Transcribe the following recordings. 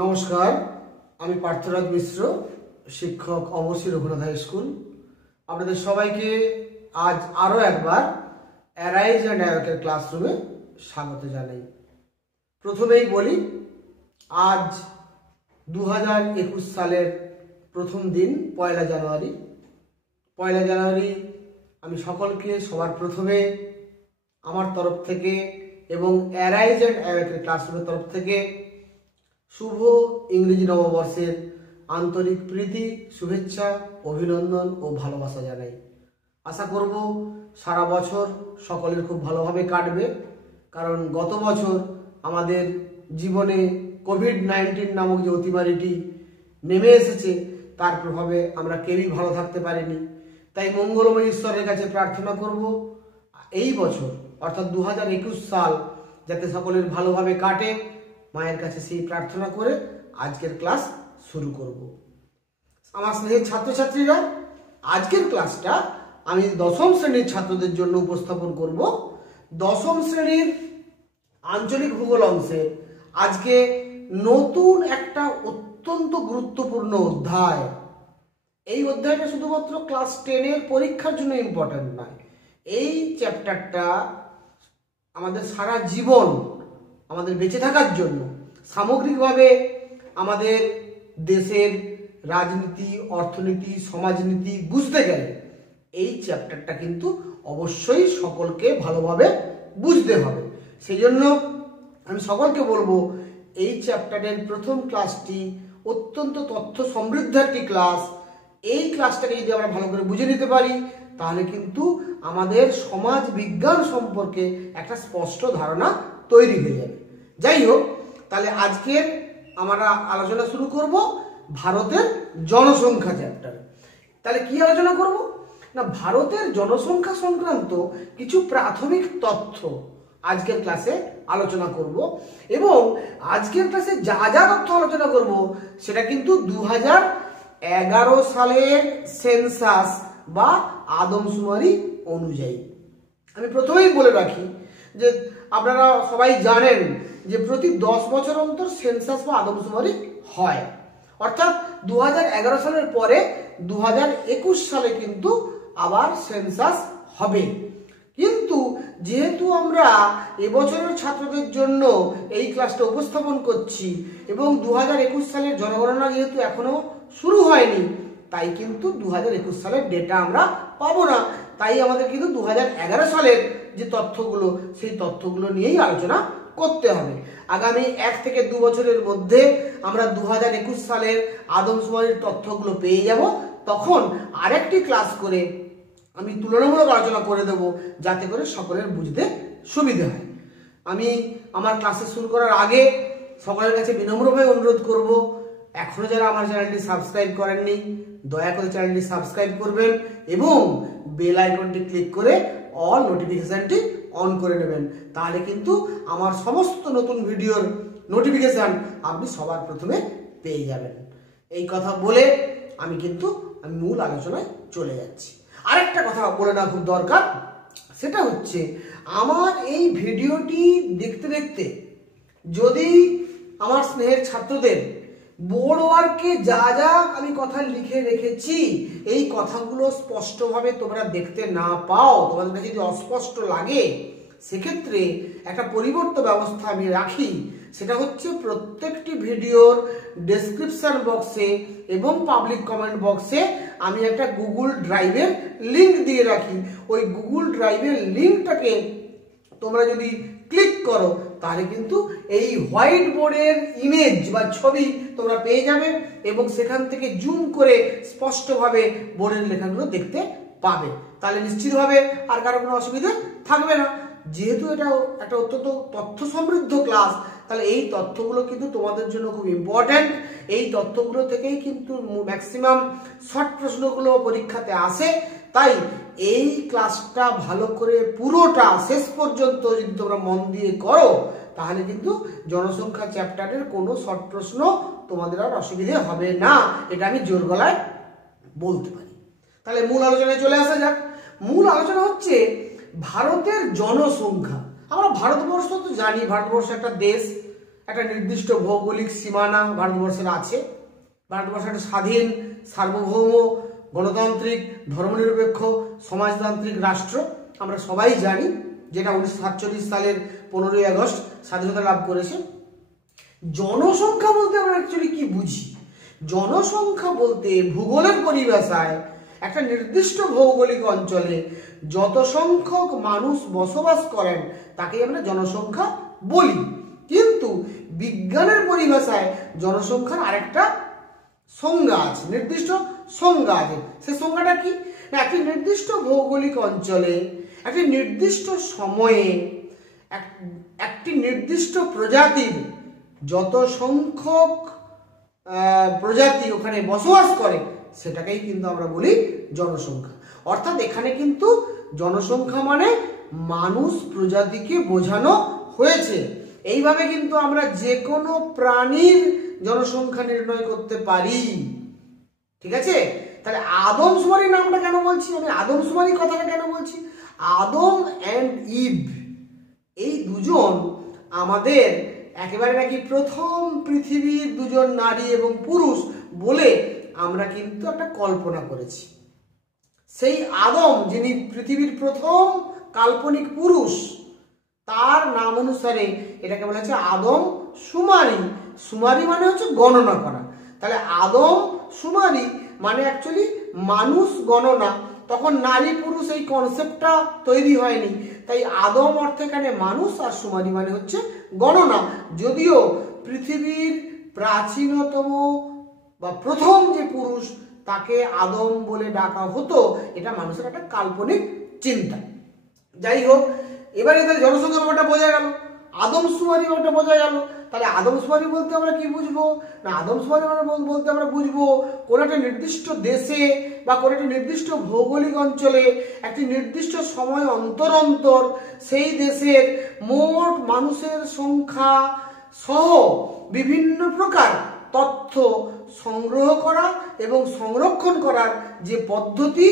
নমস্কার, আমি পার্থরাজ মিশ্র, শিক্ষক অমরশ্রী রঘুনাথ হাই স্কুল। আপনাদের সবাইকে আজ আরও একবার অ্যারাইজ অ্যান্ড অ্যাওয়েকের ক্লাসরুমে স্বাগত জানাই। প্রথমেই বলি, আজ 2021 সালের প্রথম দিন, পয়লা জানুয়ারি। আমি সকলকে সবার প্রথমে আমার তরফ থেকে এবং অ্যারাইজ অ্যান্ড অ্যাওয়েকের ক্লাসরুমের তরফ থেকে শুভ ইংরেজি নববর্ষের আন্তরিক প্রীতি, শুভেচ্ছা, অভিনন্দন ও ভালোবাসা জানাই। আশা করব সারা বছর সকলের খুব ভালোভাবে কাটবে, কারণ গত বছর আমাদের জীবনে কোভিড-19 নামক যে অতিমারিটি নেমে এসেছে, তার প্রভাবে আমরা কেউই ভালো থাকতে পারিনি। তাই মঙ্গলময় ঈশ্বরের কাছে প্রার্থনা করব এই বছর অর্থাৎ 2021 সাল যাতে সকলের ভালোভাবে কাটে, মায়ের কাছে সেই প্রার্থনা করে আজকের ক্লাস শুরু করব। আমার স্নেহের ছাত্রছাত্রীরা, আজকের ক্লাসটা আমি দশম শ্রেণীর ছাত্রদের জন্য উপস্থাপন করব। দশম শ্রেণীর আঞ্চলিক ভূগোল অংশে আজকে নতুন একটা অত্যন্ত গুরুত্বপূর্ণ অধ্যায়। এই অধ্যায়টা শুধুমাত্র ক্লাস 10-এর পরীক্ষার জন্য ইম্পর্টেন্ট নয়, এই চ্যাপ্টারটা আমাদের সারা জীবন, আমাদের বেঁচে থাকার জন্য, সামগ্রিকভাবে আমাদের দেশের রাজনীতি, অর্থনীতি, সমাজনীতি বুঝতে গেলে এই চ্যাপ্টারটা কিন্তু অবশ্যই সকলকে ভালোভাবে বুঝতে হবে। সেই জন্য আমি সকলকে বলবো, এই চ্যাপ্টারের প্রথম ক্লাসটি অত্যন্ত তথ্য সমৃদ্ধ একটি ক্লাস। এই ক্লাসটাকে যদি আমরা ভালো করে বুঝে নিতে পারি, তাহলে কিন্তু আমাদের সমাজ বিজ্ঞান সম্পর্কে একটা স্পষ্ট ধারণা তৈরি হয়ে যাবে। যাই হোক, তাহলে আজকের আমরা আলোচনা শুরু করব ভারতের জনসংখ্যা চ্যাপ্টার। তাহলে কি আলোচনা করব না, ভারতের জনসংখ্যা সংক্রান্ত কিছু প্রাথমিক তথ্য আজকের ক্লাসে আলোচনা করব। এবং আজকের ক্লাসে যা যা তথ্য আলোচনা করব সেটা কিন্তু 2011 সালের সেন্সাস বা আদমশুমারি অনুযায়ী। আমি প্রথমেই বলে রাখি যে আপনারা সবাই জানেন যে প্রতি 10 বছর অন্তর সেন্সাস বা আদমশুমারি হয়, অর্থাৎ 2011 সালের পরে 2021 সালে কিন্তু আবার সেন্সাস হবে। কিন্তু যেহেতু আমরা এবছরের ছাত্রদের জন্য এই ক্লাসটা উপস্থাপন করছি এবং 2021 সালের জনগণনা যেহেতু এখনো শুরু হয়নি, তাই কিন্তু 2021 সালের ডেটা আমরা পাবো না। তাই আমাদের কিন্তু 2011 সালের যে তথ্যগুলো, সেই তথ্যগুলো নিয়েই আলোচনা করতে হবে। আগামী 1 থেকে 2 বছরের মধ্যে আমরা 2021 সালের আদমশুমারির তথ্যগুলো পেয়ে যাব। তখন আরেকটি ক্লাস করে আমি তুলনামূলক আলোচনা করে দেব, যাতে করে সকলের বুঝতে সুবিধা হয়। আমি আমার ক্লাসে শুরু করার আগে সকলের কাছে বিনম্রভাবে অনুরোধ করব, এখনো যারা আমার চ্যানেলটি সাবস্ক্রাইব করেননি, দয়া করে চ্যানেলটি সাবস্ক্রাইব করবেন এবং বেল আইকনটি ক্লিক করে অল নোটিফিকেশনটি অন করে নেবেন। তাহলে কিন্তু আমার সমস্ত নতুন ভিডিওর নোটিফিকেশন আপনি সবার প্রথমে পেয়ে যাবেন। এই কথা বলে আমি মূল আলোচনায় চলে যাচ্ছি। আরেকটা কথা বলে নেওয়া খুব দরকার, সেটা হচ্ছে আমার এই ভিডিওটি দেখতে দেখতে যদি আমার স্নেহের ছাত্রদের বোর্ড ওয়ার্কে যা যা আমি কথা লিখে রেখেছি, এই কথাগুলো স্পষ্টভাবে তোমরা দেখতে না পাও, তোমাদের কাছে যদি অস্পষ্ট লাগে, সেক্ষেত্রে একটা পরিবর্তন ব্যবস্থা আমি রাখি। সেটা হচ্ছে প্রত্যেকটি ভিডিওর ডেসক্রিপশন বক্সে এবং পাবলিক কমেন্ট বক্সে আমি একটা গুগল ড্রাইভের লিঙ্ক দিয়ে রাখি। ওই গুগল ড্রাইভের লিঙ্কটাকে তোমরা যদি ক্লিক করো, তাহলে কিন্তু এই হোয়াইট বোর্ডের ইমেজ বা ছবি তোমরা পেয়ে যাবে এবং সেখান থেকে জুম করে স্পষ্টভাবে বোর্ডের লেখাগুলো দেখতে পাবে। তাহলে নিশ্চিতভাবে আর কারো কোনো অসুবিধা থাকবে না। যেহেতু এটা একটা অত্যন্ত তথ্য সমৃদ্ধ ক্লাস, তাহলে এই তথ্যগুলো কিন্তু তোমাদের জন্য খুব ইম্পর্ট্যান্ট। এই তথ্যগুলো থেকেই কিন্তু ম্যাক্সিমাম শর্ট প্রশ্নগুলো পরীক্ষাতে আসে। তাই এই ক্লাসটা ভালো করে পুরোটা শেষ পর্যন্ত যদি তোমরা মন দিয়ে করো, তাহলে কিন্তু জনসংখ্যা চ্যাপ্টারের কোনো শর্ট প্রশ্ন তোমাদের আর অসুবিধে হবে না, এটা আমি জোর গলায় বলতে পারি। তাহলে মূল আলোচনায় চলে আসা যাক। মূল আলোচনা হচ্ছে ভারতের জনসংখ্যা। আমরা ভারতবর্ষ তো জানি, ভারতবর্ষ একটা দেশ, একটা নির্দিষ্ট ভৌগোলিক সীমানা ভারতবর্ষের আছে। ভারতবর্ষ একটা স্বাধীন, সার্বভৌম, গণতান্ত্রিক, ধর্মনিরপেক্ষ, সমাজতান্ত্রিক রাষ্ট্র, আমরা সবাই জানি, যেটা 1947 সালের 15ই আগস্ট স্বাধীনতা লাভ করেছে। জনসংখ্যা বলতে আমরা অ্যাকচুয়ালি কি বুঝি? জনসংখ্যা বলতে ভূগোলের পরিভাষায় একটা নির্দিষ্ট ভৌগোলিক অঞ্চলে যত সংখ্যক মানুষ বসবাস করেন তাকেই আমরা জনসংখ্যা বলি। কিন্তু বিজ্ঞানের পরিভাষায় জনসংখ্যার আরেকটা সংজ্ঞা আছে, নির্দিষ্ট সংজ্ঞা আছে। সে সংজ্ঞাটা কি? না, একটি নির্দিষ্ট ভৌগোলিক অঞ্চলে একটি নির্দিষ্ট সময়ে একটি নির্দিষ্ট প্রজাতির যত সংখ্যক প্রজাতি ওখানে বসবাস করে সেটাকেই কিন্তু আমরা বলি জনসংখ্যা। অর্থাৎ এখানে কিন্তু জনসংখ্যা মানে মানুষ প্রজাতিকে বোঝানো হয়েছে। এইভাবে কিন্তু আমরা যে কোনো প্রাণীর জনসংখ্যা নির্ণয় করতে পারি। ঠিক আছে? তাহলে আদমশুমারি নামটা কেন বলছি আমি? আদমশুমারি কথাটা কেন বলছি? আদম অ্যান্ড ইভ এই দুজন আমাদের একেবারে নাকি প্রথম পৃথিবীর দুজন নারী এবং পুরুষ বলে আমরা কিন্তু একটা কল্পনা করেছি। সেই আদম, যিনি পৃথিবীর প্রথম কাল্পনিক পুরুষ, তার নাম অনুসারে এটাকে বলা হচ্ছে আদম শুমারি। শুমারি মানে হচ্ছে গণনা করা। তাহলে আদম শুমারি মানে অ্যাকচুয়ালি মানুষ গণনা। তখন নারী পুরুষ এই কনসেপ্টটা তৈরি হয়নি, তাই আদম অর্থে এখানে মানুষ আর শুমারি মানে হচ্ছে গণনা। যদিও পৃথিবীর প্রাচীনতম বা প্রথম যে পুরুষ তাকে আদম বলে ডাকা হতো, এটা মানুষের একটা কাল্পনিক চিন্তা। যাই হোক, এবারে তাহলে জনসংখ্যা ব্যাপারটা বোঝা গেল, আদমশুমারি ব্যাপারটা বোঝা গেল। তাহলে আদমশুমারি বলতে আমরা কি বুঝবো? না, আদমশুমারি বলতে আমরা বুঝবো কোন একটা নির্দিষ্ট দেশে বা কোন একটা নির্দিষ্ট ভৌগোলিক অঞ্চলে একটি নির্দিষ্ট সময় অন্তর অন্তর সেই দেশের মোট মানুষের সংখ্যা সহ বিভিন্ন প্রকার তথ্য সংগ্রহ করা এবং সংরক্ষণ করার যে পদ্ধতি,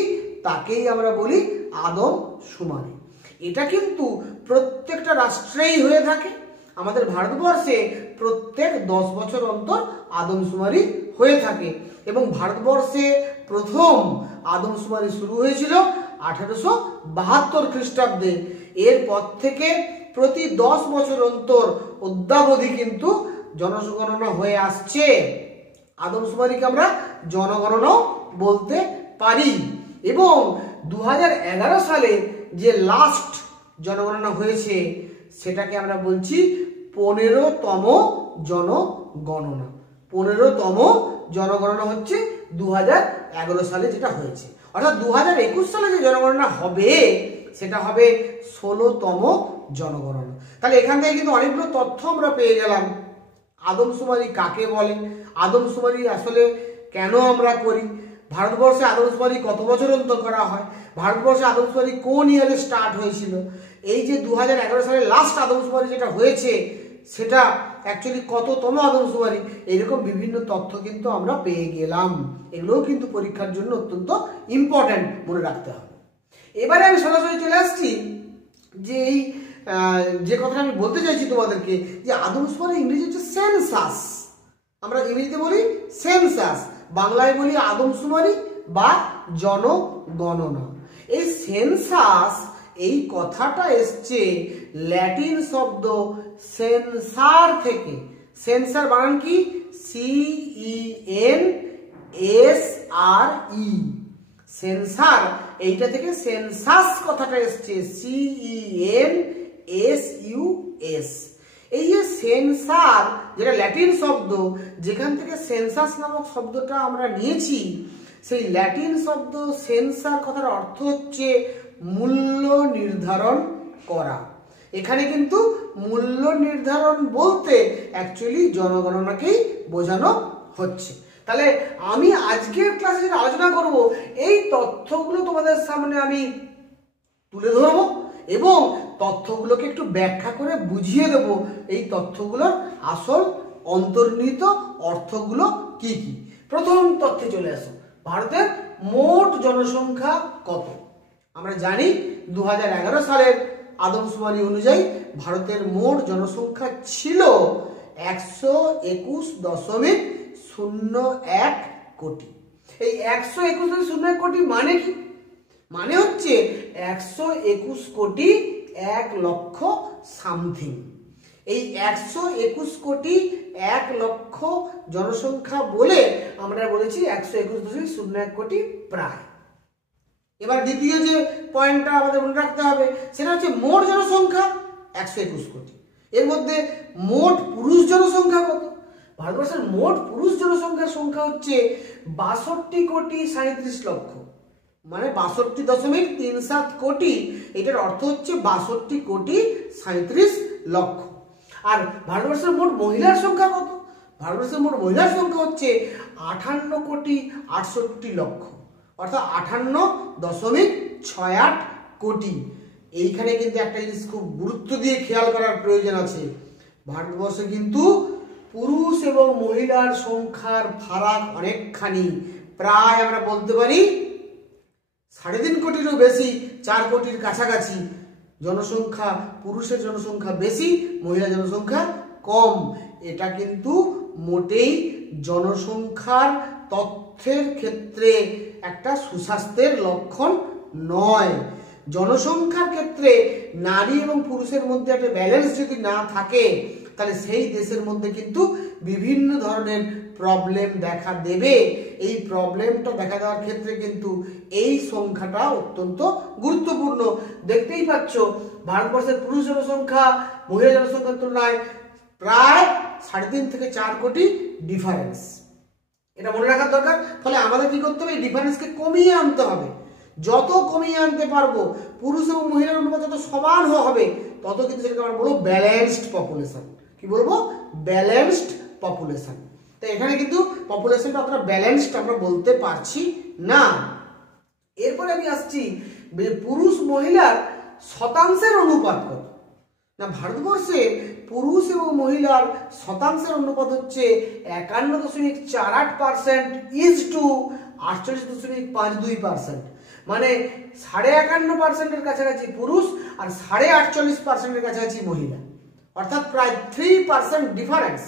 তাকেই আমরা বলি আদমশুমারি। এটা কিন্তু প্রত্যেকটা রাষ্ট্রেই হয়ে থাকে। আমাদের ভারতবর্ষে প্রত্যেক 10 বছর অন্তর আদমশুমারি হয়ে থাকে এবং ভারতবর্ষে প্রথম আদমশুমারি শুরু হয়েছিল 1872 খ্রিস্টাব্দে। এরপর থেকে প্রতি 10 বছর অন্তর অদ্যাবধি কিন্তু জনগণনা হয়ে আসছে। আদমশুমারিকে আমরা জনগণনাও বলতে পারি। এবং 2011 সালে যে লাস্ট জনগণনা হয়েছে সেটাকে আমরা বলছি 15তম জনগণনা। 15তম জনগণনা হচ্ছে 2011 সালে যেটা হয়েছে। অর্থাৎ 2021 সালে যে জনগণনা হবে সেটা হবে 16তম জনগণনা। তাহলে এখান থেকে কিন্তু অনেকগুলো তথ্য আমরা পেয়ে গেলাম। আদমশুমারি কাকে বলে, আদমশুমারি আসলে কেন আমরা করি, ভারতবর্ষে আদমশুমারি কত বছর অন্তর করা হয়, ভারতবর্ষে আদমশুমারি কোন ইয়ারে স্টার্ট হয়েছিল, এই যে 2011 সালে লাস্ট আদমশুমারি যেটা হয়েছে সেটা অ্যাকচুয়ালি কততম আদমশুমারি, এইরকম বিভিন্ন তথ্য কিন্তু আমরা পেয়ে গেলাম। এগুলোও কিন্তু পরীক্ষার জন্য অত্যন্ত ইম্পর্ট্যান্ট, মনে রাখতে হবে। এবারে আমি সরাসরি চলে আসছি যে এই যে কথাটা আমি বলতে চাইছি তোমাদেরকে, যে আদমশুমারি ইংরেজি হচ্ছে সেন্সাস। আমরা ইংরেজিতে বলি সেন্সাস, বাংলায় বলি আদমশুমারি বা জনগণনা। এই সেন্সাস এই কথাটা এসছে ল্যাটিন শব্দ সেন্সার থেকে। সেন্সার বানান কি? CENSRE। সেন্সার এইটা থেকে সেন্সাস কথাটা এসছে CENSUS। এই যে সেন্সার, যেটা ল্যাটিন শব্দ, যেখান থেকে সেন্সাস নামক শব্দটা আমরা নিয়েছি, সেই ল্যাটিন শব্দ সেন্সার কথার অর্থ হচ্ছে মূল্য নির্ধারণ করা। এখানে কিন্তু মূল্য নির্ধারণ বলতে অ্যাকচুয়ালি জনগণনাকেই বোঝানো হচ্ছে। তাহলে আমি আজকের ক্লাসে যেটা আলোচনা করব, এই তথ্যগুলো তোমাদের সামনে আমি তুলে ধরবো এবং তথ্যগুলোকে একটু ব্যাখ্যা করে বুঝিয়ে দেব এই তথ্যগুলোর আসল অন্তর্নিহিত অর্থগুলো কি কি। প্রথম তথ্যে চলে আসো, ভারতের মোট জনসংখ্যা কত? আমরা জানি 2011 সালের আদমশুমারি অনুযায়ী ভারতের মোট জনসংখ্যা ছিল 121.01 কোটি। এই 121.01 কোটি মানে কি? মানে হচ্ছে 121 কোটি 1 লক্ষ সামথিং। এই 121 কোটি 1 লক্ষ জনসংখ্যা বলে আমরা বলেছি 121.01 কোটি প্রায়। এবার দ্বিতীয় যে পয়েন্টটা আমাদের মনে রাখতে হবে সেটা হচ্ছে মোট জনসংখ্যা 121 কোটি। এর মধ্যে মোট পুরুষ জনসংখ্যা কত? ভারতবর্ষের মোট পুরুষ জনসংখ্যার সংখ্যা হচ্ছে 62 কোটি 37 লক্ষ, মানে 62.37 কোটি। এটার অর্থ হচ্ছে 62 কোটি 37 লক্ষ। আর ভারতবর্ষের মোট মহিলার সংখ্যা কত? ভারতবর্ষের মোট মহিলার সংখ্যা হচ্ছে 58 কোটি 68 লক্ষ, অর্থাৎ 58.68 কোটি। এইখানে কিন্তু একটা জিনিস খুব গুরুত্ব দিয়ে খেয়াল করার প্রয়োজন আছে। ভারতবর্ষে কিন্তু পুরুষ এবং মহিলার সংখ্যার ফারাক অনেকখানি, প্রায় আমরা বলতে পারি 3.5 কোটিরও বেশি, 4 কোটির কাছাকাছি জনসংখ্যা। পুরুষের জনসংখ্যা বেশি, মহিলা জনসংখ্যা কম। এটা কিন্তু মোটেই জনসংখ্যার তথ্যের ক্ষেত্রে একটা সুস্বাস্থ্যের লক্ষণ নয়। জনসংখ্যার ক্ষেত্রে নারী এবং পুরুষের মধ্যে একটা ব্যালেন্স যদি না থাকে তাহলে সেই দেশের মধ্যে কিন্তু বিভিন্ন ধরনের প্রবলেম দেখা দেবে। এই প্রবলেমটা দেখা দেওয়ার ক্ষেত্রে কিন্তু এই সংখ্যাটা অত্যন্ত গুরুত্বপূর্ণ। দেখতেই পাচ্ছ ভারতবর্ষের পুরুষ জনসংখ্যা মহিলা জনসংখ্যার তুলনায় প্রায় 3.5 থেকে 4 কোটি ডিফারেন্স। এটা মনে রাখার দরকার। ফলে আমাদের কি করতে হবে? এই ডিফারেন্সকে কমিয়ে আনতে হবে। যত কমিয়ে আনতে পারবো, পুরুষ এবং মহিলার অনুপাত যত সমান হবে, তত কিন্তু সেটাকে আমরা বলবো ব্যালেন্সড পপুলেশন। কি বলবো? Balanced population. তো এখানে কিন্তু পপুলেশনটা অতটা ব্যালেন্সড আমরা বলতে পারছি না। এরপরে আমি আসছি পুরুষ মহিলার শতাংশের অনুপাত কত। না, ভারতবর্ষে পুরুষ এবং মহিলার শতাংশের অনুপাত হচ্ছে 51.48% ইজ টু 48.52%, মানে 51.5%-এর কাছাকাছি পুরুষ আর 48.5%-এর কাছাকাছি মহিলা, অর্থাৎ প্রায় 3% ডিফারেন্স।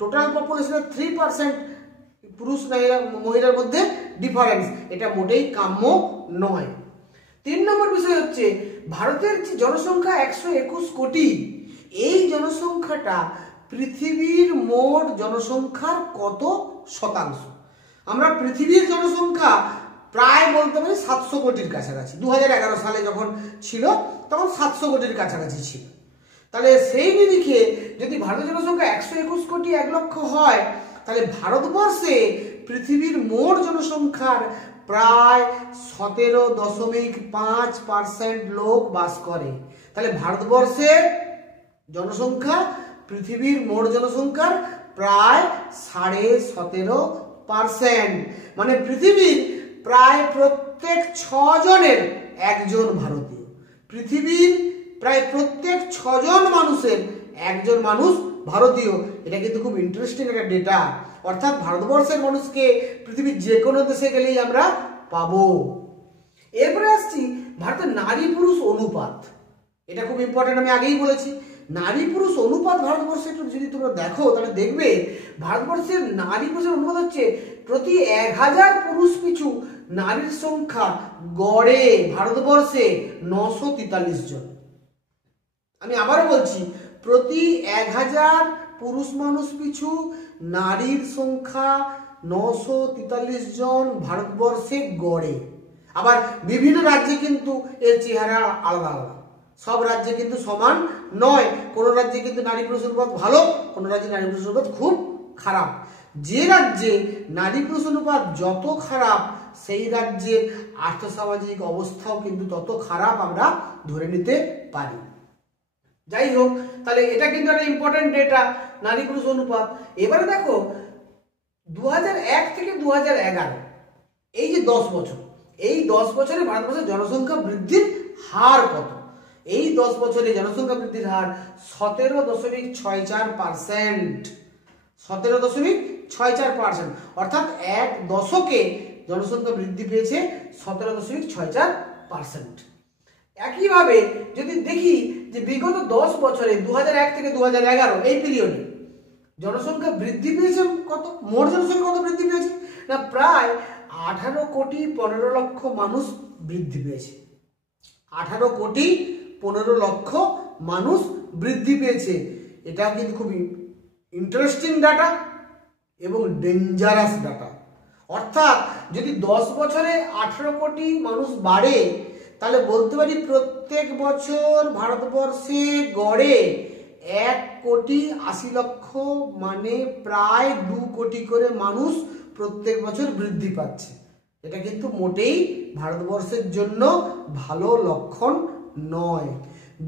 টোটাল পপুলেশনের 3% পুরুষ মহিলার মধ্যে ডিফারেন্স। এটা মোটেই কাম্য নয়। 3 নম্বর বিষয় হচ্ছে ভারতের যে জনসংখ্যা 121 কোটি, এই জনসংখ্যাটা পৃথিবীর মোট জনসংখ্যার কত শতাংশ? আমরা পৃথিবীর জনসংখ্যা প্রায় বলতে পারি 700 কোটির কাছাকাছি। 2011 সালে যখন ছিল তখন 700 কোটির কাছাকাছি ছিল। তাহলে সেই নিরিখে যদি ভারতের জনসংখ্যা 121 কোটি 1 লক্ষ হয়, তাহলে ভারতবর্ষে পৃথিবীর মোট জনসংখ্যার প্রায় 17.5% লোক বাস করে। তাহলে ভারতবর্ষের জনসংখ্যা পৃথিবীর মোট জনসংখ্যার প্রায় 17.5%, মানে পৃথিবীর প্রায় প্রত্যেক 6 জনের 1 জন ভারতীয়। পৃথিবীর প্রায় প্রত্যেক 6 জন মানুষের 1 জন মানুষ ভারতীয়। এটা কিন্তু খুব ইন্টারেস্টিং একটা ডেটা। অর্থাৎ ভারতবর্ষের মানুষকে পৃথিবীর যে কোনো দেশে গেলেই আমরা পাবো। এরপরে আসছি ভারতের নারী পুরুষ অনুপাত। এটা খুব ইম্পর্টেন্ট, আমি আগেই বলেছি। নারী পুরুষ অনুপাত ভারতবর্ষে একটু যদি তোমরা দেখো তাহলে দেখবে ভারতবর্ষের নারী পুরুষের অনুপাত হচ্ছে প্রতি 1000 পুরুষ পিছু নারীর সংখ্যা গড়ে ভারতবর্ষে 943 জন। আমি আবারও বলছি, প্রতি 1000 পুরুষ মানুষ পিছু নারীর সংখ্যা 943 জন ভারতবর্ষে গড়ে। আবার বিভিন্ন রাজ্যে কিন্তু এর চেহারা আলাদা আলাদা। সব রাজ্যে কিন্তু সমান নয়। কোনো রাজ্যে কিন্তু নারী পুরুষ অনুপাত ভালো, কোনো রাজ্যে নারী পুরুষ অনুপাত খুব খারাপ। যে রাজ্যে নারী পুরুষ অনুপাত যত খারাপ, সেই রাজ্যের আর্থসামাজিক অবস্থাও কিন্তু তত খারাপ আমরা ধরে নিতে পারি। যাই হোক, তাহলে এটা কিন্তু একটা ইম্পর্টেন্ট ডেটা, নারী পুরুষ অনুপাত। এবারে দেখো 2001 থেকে 2011 এই যে 10 বছর, এই 10 বছরে ভারতবর্ষের জনসংখ্যা বৃদ্ধির হার কত? এই 10 বছরে জনসংখ্যা বৃদ্ধির হার 17.64%। 17.64%, অর্থাৎ 1 দশকে জনসংখ্যা বৃদ্ধি পেয়েছে 17.64%। একইভাবে যদি দেখি যে বিগত 10 বছরে 2001 থেকে 2011 এই পিরিয়ডে জনসংখ্যা বৃদ্ধি পেয়েছে কত, মোট জনসংখ্যা কত বৃদ্ধি পেয়েছে না প্রায় 18,15,00,000 মানুষ বৃদ্ধি পেয়েছে। 18,15,00,000 মানুষ বৃদ্ধি পেয়েছে। এটা কিন্তু খুবই ইন্টারেস্টিং ডাটা এবং ডেঞ্জারাস ডাটা। অর্থাৎ যদি 10 বছরে 18 কোটি মানুষ বাড়ে তাহলে বলতে পারি প্রত্যেক বছর ভারতবর্ষে গড়ে 1,80,00,000 মানে প্রায় 2 কোটি করে মানুষ প্রত্যেক বছর বৃদ্ধি পাচ্ছে। এটা কিন্তু মোটেই ভারতবর্ষের জন্য ভালো লক্ষণ নয়।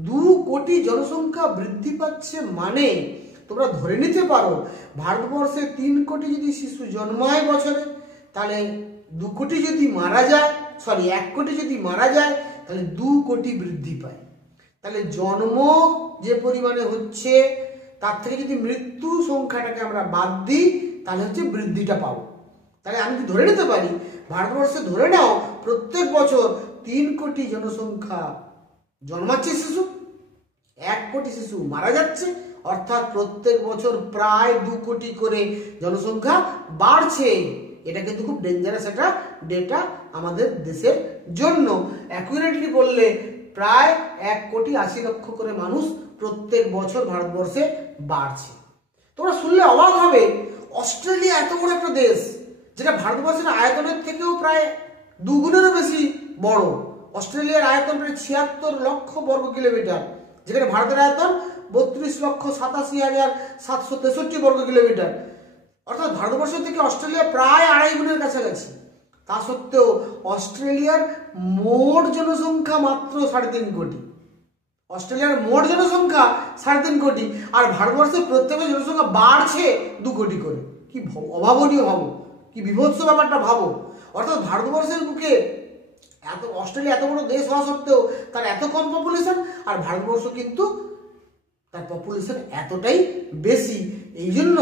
2 কোটি জনসংখ্যা বৃদ্ধি পাচ্ছে মানে তোমরা ধরে নিতে পারো ভারতবর্ষে 3 কোটি যদি শিশু জন্মায় বছরে, তাহলে 2 কোটি যদি মারা যায়, 1 কোটি যদি মারা যায় তাহলে 2 কোটি বৃদ্ধি পায়। তাহলে জন্ম যে পরিমাণে হচ্ছে তার থেকে যদি মৃত্যু সংখ্যাটাকে আমরা বাদ দিই তাহলে হচ্ছে বৃদ্ধিটা পাবো। তাহলে আমি ধরে নিতে পারি ভারতবর্ষে ধরে নাও প্রত্যেক বছর 3 কোটি জনসংখ্যা জন্মাচ্ছে শিশু, 1 কোটি শিশু মারা যাচ্ছে, অর্থাৎ প্রত্যেক বছর প্রায় 2 কোটি করে জনসংখ্যা বাড়ছে। এটা কিন্তু খুব ডেঞ্জারাস একটা ডেটা আমাদের দেশের জন্য। অ্যাকুরেটলি বললে প্রায় 1,80,00,000 করে মানুষ প্রত্যেক বছর ভারতবর্ষে বাড়ছে। তোমরা শুনলে অবাক হবে, অস্ট্রেলিয়া এত বড় একটা দেশ যেটা ভারতবর্ষের আয়তনের থেকেও প্রায় 2 গুণেরও বেশি বড়। অস্ট্রেলিয়ার আয়তন প্রায় 76 লক্ষ বর্গ কিলোমিটার, যেখানে ভারতের আয়তন 32,87,763 বর্গ কিলোমিটার। অর্থাৎ ভারতবর্ষ থেকে অস্ট্রেলিয়া প্রায় 2.5 গুণের কাছাকাছি। তা সত্ত্বেও অস্ট্রেলিয়ার মোট জনসংখ্যা মাত্র 3.5 কোটি। অস্ট্রেলিয়ার মোট জনসংখ্যা 3.5 কোটি, আর ভারতবর্ষের প্রত্যেকের জনসংখ্যা বাড়ছে 2 কোটি করে। কি অভাবনীয় ভাবো, কি বিভৎস ব্যাপারটা ভাবো। অর্থাৎ ভারতবর্ষের বুকে অস্ট্রেলিয়া এত বড় দেশ হওয়া সত্ত্বেও তার এত কম পপুলেশন, আর ভারতবর্ষ কিন্তু তার পপুলেশন এতটাই বেশি। এই জন্য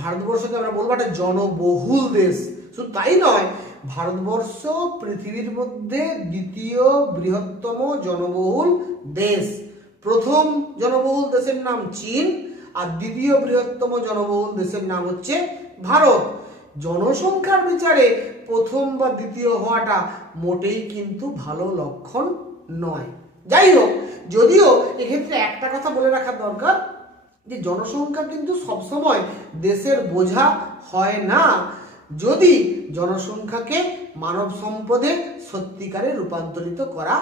ভারতবর্ষকে আমরা বলবো একটা জনবহুল দেশ। শুধু তাই নয়, ভারতবর্ষ পৃথিবীর মধ্যে 2য় বৃহত্তম জনবহুল দেশ। প্রথম জনবহুল দেশের নাম চীন, আর 2য় বৃহত্তম জনবহুল দেশের নাম হচ্ছে ভারত। জনসংখ্যার বিচারে প্রথম বা 2য় হওয়াটা মোটেই কিন্তু ভালো লক্ষণ নয়। যাই হোক, যদিও এক্ষেত্রে একটা কথা বলে রাখা দরকার যে জনসংখ্যা কিন্তু সবসময় দেশের বোঝা হয় না, যদি জনসংখ্যাকে মানব সম্পদে সত্যিকারে রূপান্তরিত করা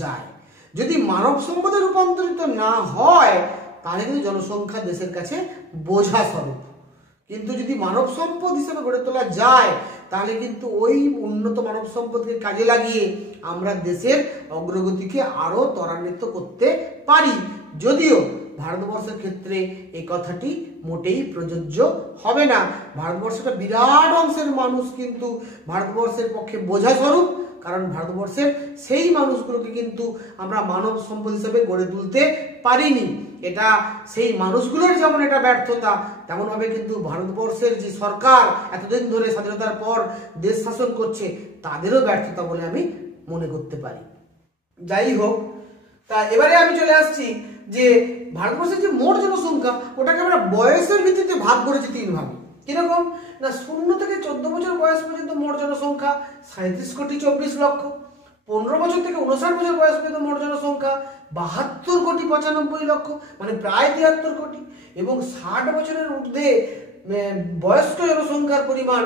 যায়। যদি মানব সম্পদে রূপান্তরিত না হয় তাহলে কিন্তু জনসংখ্যা দেশের কাছে বোঝা স্বরূপ। কিন্তু যদি মানব সম্পদ হিসেবে গড়ে তোলা যায় তাহলে কিন্তু ওই উন্নত মানব সম্পদকে কাজে লাগিয়ে আমরা দেশের অগ্রগতিকে আরো ত্বরান্বিত করতে পারি। যদিও ভারতবর্ষের ক্ষেত্রে এই কথাটি মোটেই প্রযোজ্য হবে না। ভারতবর্ষের বিরাট অংশের মানুষ কিন্তু ভারতবর্ষের পক্ষে বোঝা স্বরূপ, কারণ ভারতবর্ষের সেই মানুষগুলোকে কিন্তু আমরা মানব সম্পদ হিসেবে গড়ে তুলতে পারিনি। এটা সেই মানুষগুলোর যেমন এটা ব্যর্থতা, তেমনভাবে কিন্তু ভারতবর্ষের যে সরকার এতদিন ধরে স্বাধীনতার পর দেশ শাসন করছে তাদেরও ব্যর্থতা বলে আমি মনে করতে পারি। যাই হোক, তা এবারে আমি চলে আসছি যে ভারতবর্ষের যে মোট জনসংখ্যা ওটাকে আমরা বয়সের ভিত্তিতে ভাগ করেছি 3 ভাগে। কিরকম না, 0 থেকে 14 বছর বয়স পর্যন্ত মোট জনসংখ্যা 37,24,00,000। 15 বছর থেকে 59 বছর বয়স পর্যন্ত মোট জনসংখ্যা 72,95,00,000 মানে প্রায় 73 কোটি। এবং 60 বছরের ঊর্ধ্বে বয়স্ক জনসংখ্যার পরিমাণ